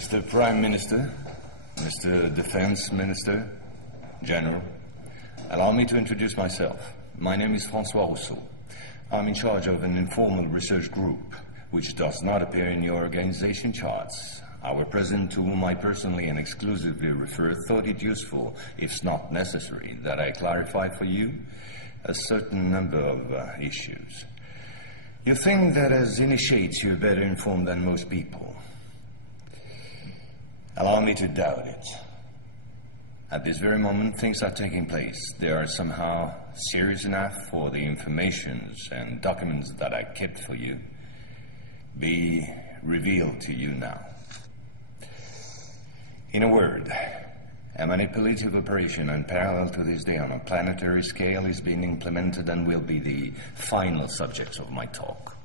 Mr. Prime Minister, Mr. Defense Minister, General, allow me to introduce myself. My name is François Rousseau. I'm in charge of an informal research group, which does not appear in your organization charts. Our president, to whom I personally and exclusively refer, thought it useful, if not necessary, that I clarify for you a certain number of issues. You think that as initiates you're better informed than most people. Allow me to doubt it. At this very moment, things are taking place. They are somehow serious enough for the informations and documents that I kept for you be revealed to you now. In a word, a manipulative operation unparalleled to this day on a planetary scale is being implemented and will be the final subject of my talk.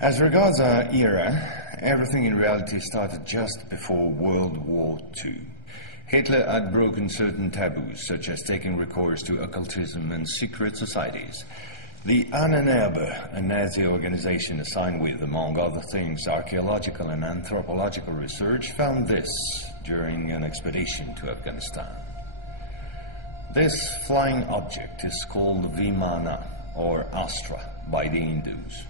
As regards our era, everything in reality started just before World War II. Hitler had broken certain taboos, such as taking recourse to occultism and secret societies. The Ahnenerbe, a Nazi organization assigned with, among other things, archaeological and anthropological research, found this during an expedition to Afghanistan. This flying object is called Vimana, or Astra, by the Hindus.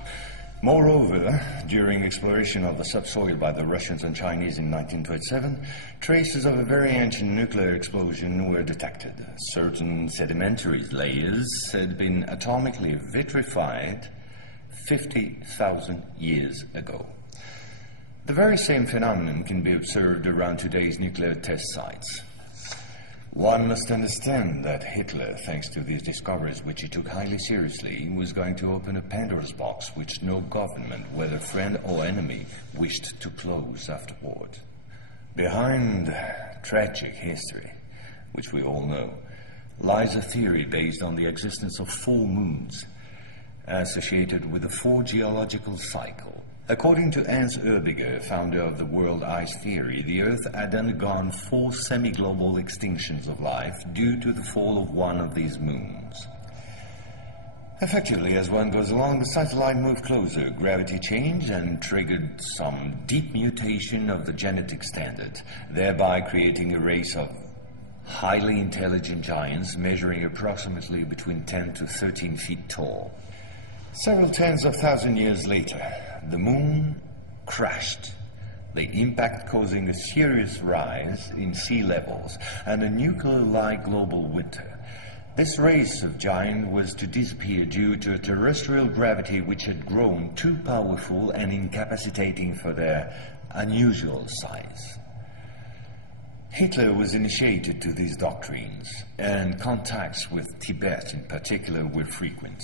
Moreover, during exploration of the subsoil by the Russians and Chinese in 1927, traces of a very ancient nuclear explosion were detected. Certain sedimentary layers had been atomically vitrified 50,000 years ago. The very same phenomenon can be observed around today's nuclear test sites. One must understand that Hitler, thanks to these discoveries, which he took highly seriously, was going to open a Pandora's box which no government, whether friend or enemy, wished to close afterward. Behind tragic history, which we all know, lies a theory based on the existence of full moons associated with the full geological cycle. According to Hans Erbiger, founder of the world ice theory, the Earth had undergone 4 semi-global extinctions of life due to the fall of one of these moons. Effectively, as one goes along, the satellite moved closer, gravity changed and triggered some deep mutation of the genetic standard, thereby creating a race of highly intelligent giants measuring approximately between 10 to 13 feet tall. Several tens of thousands years later, the moon crashed, the impact causing a serious rise in sea levels and a nuclear-like global winter. This race of giants was to disappear due to a terrestrial gravity which had grown too powerful and incapacitating for their unusual size. Hitler was initiated to these doctrines, and contacts with Tibet in particular were frequent.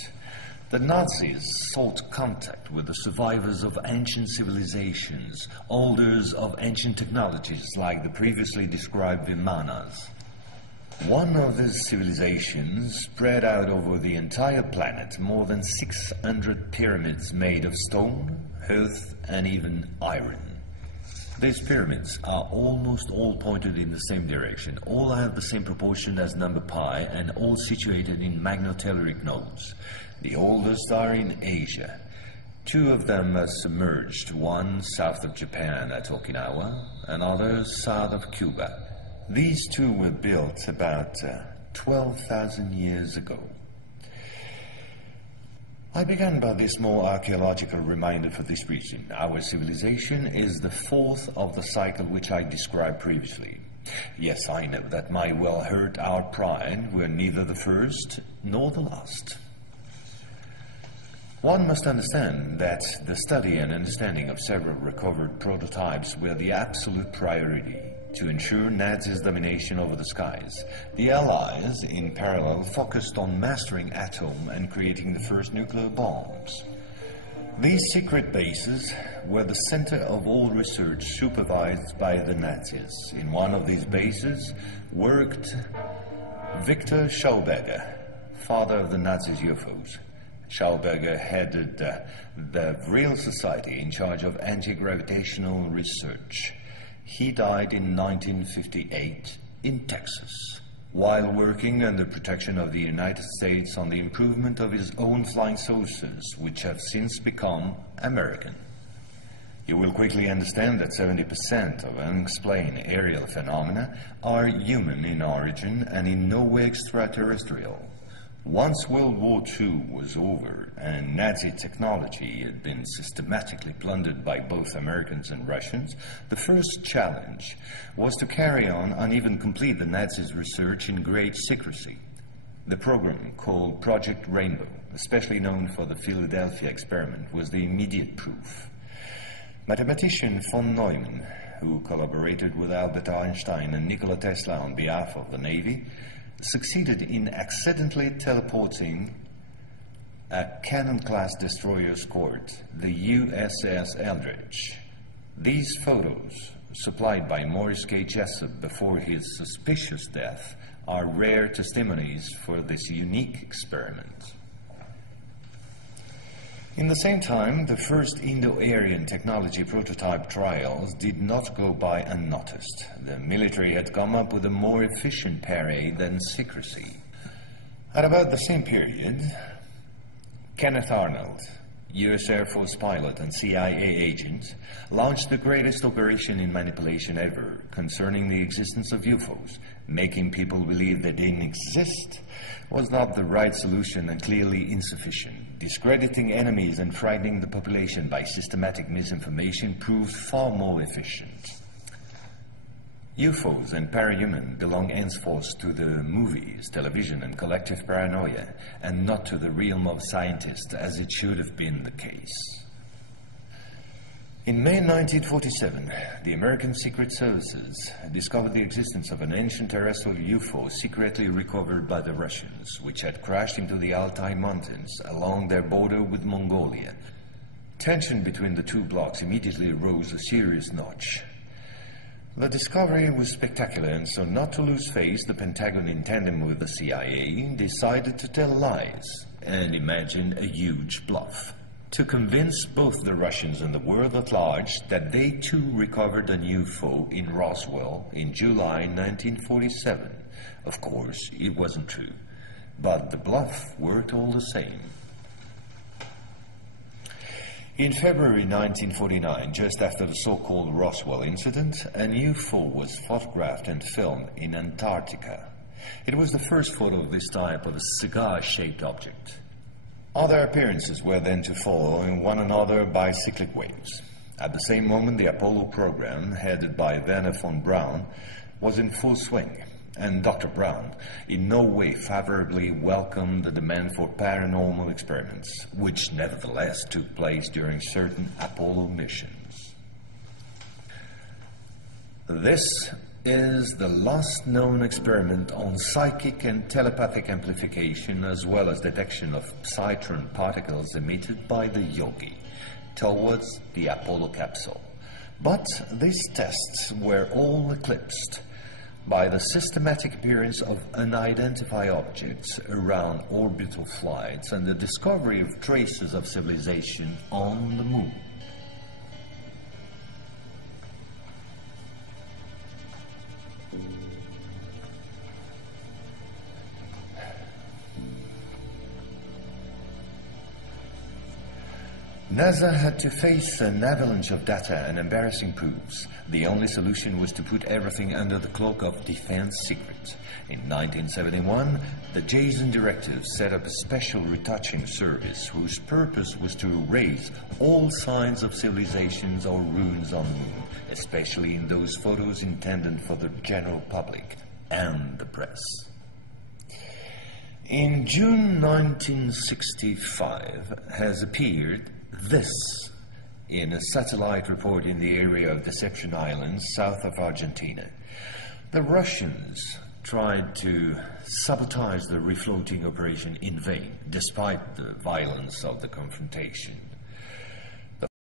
The Nazis sought contact with the survivors of ancient civilizations, holders of ancient technologies like the previously described Vimanas. One of these civilizations spread out over the entire planet more than 600 pyramids made of stone, earth, and even iron. These pyramids are almost all pointed in the same direction, all have the same proportion as number pi, and all situated in magnetotelluric nodes. The oldest are in Asia. 2 of them are submerged, one south of Japan at Okinawa, another south of Cuba. These 2 were built about 12,000 years ago. I began by this more archaeological reminder for this reason. Our civilization is the 4th of the cycle which I described previously. Yes, I know that my well-hurt outcry were neither the first nor the last. One must understand that the study and understanding of several recovered prototypes were the absolute priority to ensure Nazis' domination over the skies. The Allies, in parallel, focused on mastering atom and creating the first nuclear bombs. These secret bases were the center of all research supervised by the Nazis. In one of these bases worked Victor Schauberger, father of the Nazis' UFOs. Schauberger headed the Real Society in charge of anti-gravitational research. He died in 1958 in Texas, while working under protection of the United States on the improvement of his own flying saucers, which have since become American. You will quickly understand that 70% of unexplained aerial phenomena are human in origin and in no way extraterrestrial. Once World War II was over and Nazi technology had been systematically plundered by both Americans and Russians, the first challenge was to carry on and even complete the Nazis' research in great secrecy. The program, called Project Rainbow, especially known for the Philadelphia experiment, was the immediate proof. Mathematician von Neumann, who collaborated with Albert Einstein and Nikola Tesla on behalf of the Navy, succeeded in accidentally teleporting a Cannon-class destroyer escort, the USS Eldridge. These photos, supplied by Morris K. Jessup before his suspicious death, are rare testimonies for this unique experiment. In the same time, the first Indo-Aryan technology prototype trials did not go by unnoticed. The military had come up with a more efficient parade than secrecy. At about the same period, Kenneth Arnold, U.S. Air Force pilot and CIA agent, launched the greatest operation in manipulation ever concerning the existence of UFOs. Making people believe they didn't exist was not the right solution and clearly insufficient. Discrediting enemies and frightening the population by systematic misinformation proved far more efficient. UFOs and parahuman belong henceforth to the movies, television, and collective paranoia, and not to the realm of scientists, as it should have been the case. In May 1947, the American Secret Services discovered the existence of an ancient terrestrial UFO secretly recovered by the Russians, which had crashed into the Altai Mountains along their border with Mongolia. Tension between the two blocs immediately rose a serious notch. The discovery was spectacular, and so not to lose face, the Pentagon, in tandem with the CIA, decided to tell lies and imagined a huge bluff to convince both the Russians and the world at large that they too recovered a UFO in Roswell in July 1947. Of course, it wasn't true, but the bluff worked all the same. In February 1949, just after the so-called Roswell incident, an UFO was photographed and filmed in Antarctica. It was the first photo of this type of a cigar-shaped object. Other appearances were then to follow in one another by cyclic waves. At the same moment, the Apollo program, headed by Werner von Braun, was in full swing, and Dr. Braun in no way favorably welcomed the demand for paranormal experiments, which nevertheless took place during certain Apollo missions. This is the last known experiment on psychic and telepathic amplification, as well as detection of positron particles emitted by the Yogi towards the Apollo capsule. But these tests were all eclipsed by the systematic appearance of unidentified objects around orbital flights and the discovery of traces of civilization on the moon. NASA had to face an avalanche of data and embarrassing proofs. The only solution was to put everything under the cloak of defense secret. In 1971, the Jason Directive set up a special retouching service whose purpose was to erase all signs of civilizations or ruins on the moon, especially in those photos intended for the general public and the press. In June 1965 has appeared this in a satellite report in the area of Deception Island, south of Argentina. The Russians tried to sabotage the refloating operation in vain, despite the violence of the confrontation.